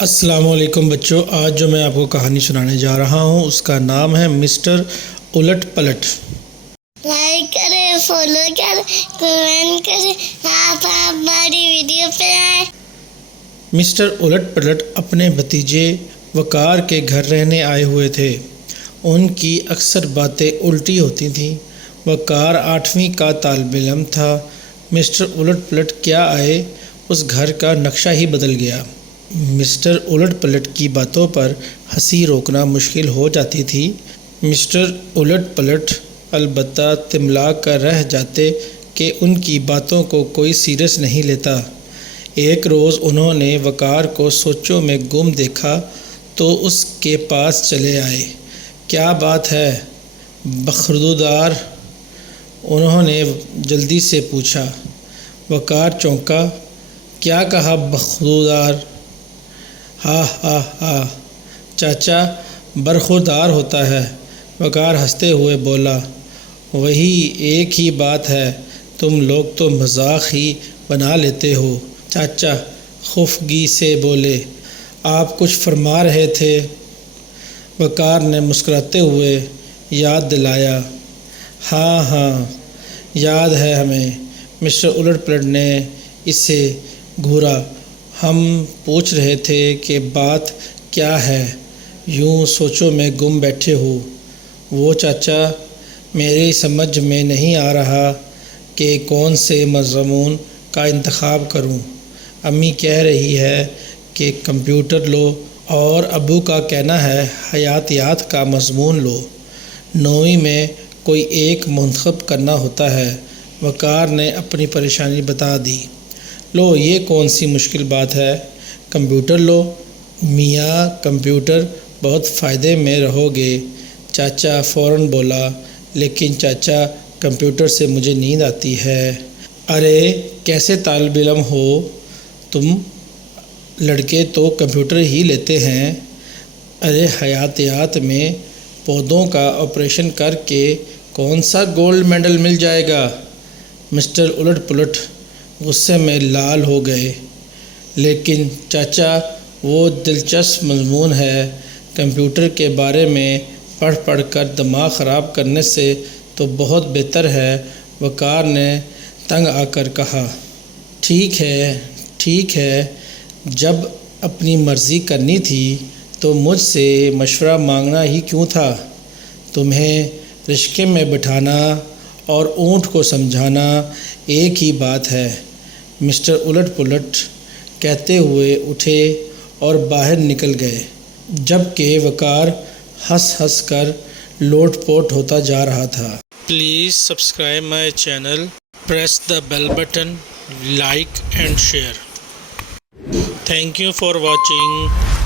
السلام علیکم بچوں، آج جو میں آپ کو کہانی سنانے جا رہا ہوں اس کا نام ہے مسٹر الٹ پلٹ۔ لائک کریں، فالو کریں، کمنٹ کریں، آپ ہماری ویڈیو پہ آئیں۔ مسٹر الٹ پلٹ اپنے بھتیجے وقار کے گھر رہنے آئے ہوئے تھے۔ ان کی اکثر باتیں الٹی ہوتی تھیں۔ وقار 8ویں کا طالب علم تھا۔ مسٹر الٹ پلٹ کیا آئے، اس گھر کا نقشہ ہی بدل گیا۔ مسٹر الٹ پلٹ کی باتوں پر ہنسی روکنا مشکل ہو جاتی تھی۔ مسٹر الٹ پلٹ البتہ تملا کر رہ جاتے کہ ان کی باتوں کو کوئی سیریس نہیں لیتا۔ ایک روز انہوں نے وقار کو سوچوں میں گم دیکھا تو اس کے پاس چلے آئے۔ کیا بات ہے بخردودار؟ انہوں نے جلدی سے پوچھا۔ وقار چونکا۔ کیا کہا بخردودار؟ ہاں ہاں ہاں، چاچا برخوردار ہوتا ہے۔ وقار ہنستے ہوئے بولا۔ وہی ایک ہی بات ہے، تم لوگ تو مذاق ہی بنا لیتے ہو۔ چاچا خفگی سے بولے۔ آپ کچھ فرما رہے تھے؟ وقار نے مسکراتے ہوئے یاد دلایا۔ ہاں ہاں یاد ہے ہمیں۔ مسٹر الٹ پلٹ نے اسے گھورا۔ ہم پوچھ رہے تھے کہ بات کیا ہے، یوں سوچوں میں گم بیٹھے ہو؟ وہ چاچا میری سمجھ میں نہیں آ رہا کہ کون سے مضمون کا انتخاب کروں۔ امی کہہ رہی ہے کہ کمپیوٹر لو اور ابو کا کہنا ہے حیاتیات کا مضمون لو۔ 9ویں میں کوئی ایک منتخب کرنا ہوتا ہے۔ وقار نے اپنی پریشانی بتا دی۔ لو یہ کون سی مشکل بات ہے، کمپیوٹر لو۔ میاں کمپیوٹر بہت فائدے میں رہو گے۔ چاچا فوراً بولا۔ لیکن چاچا کمپیوٹر سے مجھے نیند آتی ہے۔ ارے کیسے طالب علم ہو تم، لڑکے تو کمپیوٹر ہی لیتے ہیں۔ ارے حیاتیات میں پودوں کا آپریشن کر کے کون سا گولڈ میڈل مل جائے گا؟ مسٹر الٹ پلٹ غصے میں لال ہو گئے۔ لیکن چاچا وہ دلچسپ مضمون ہے، کمپیوٹر کے بارے میں پڑھ پڑھ کر دماغ خراب کرنے سے تو بہت بہتر ہے۔ وقار نے تنگ آ کر کہا۔ ٹھیک ہے، جب اپنی مرضی کرنی تھی تو مجھ سے مشورہ مانگنا ہی کیوں تھا؟ تمہیں رشکے میں بٹھانا اور اونٹ کو سمجھانا ایک ہی بات ہے۔ مسٹر الٹ پلٹ کہتے ہوئے اٹھے اور باہر نکل گئے، جبکہ وقار ہنس ہنس کر لوٹ پوٹ ہوتا جا رہا تھا۔ Please subscribe my channel, press the bell button, like and share. Thank you for watching.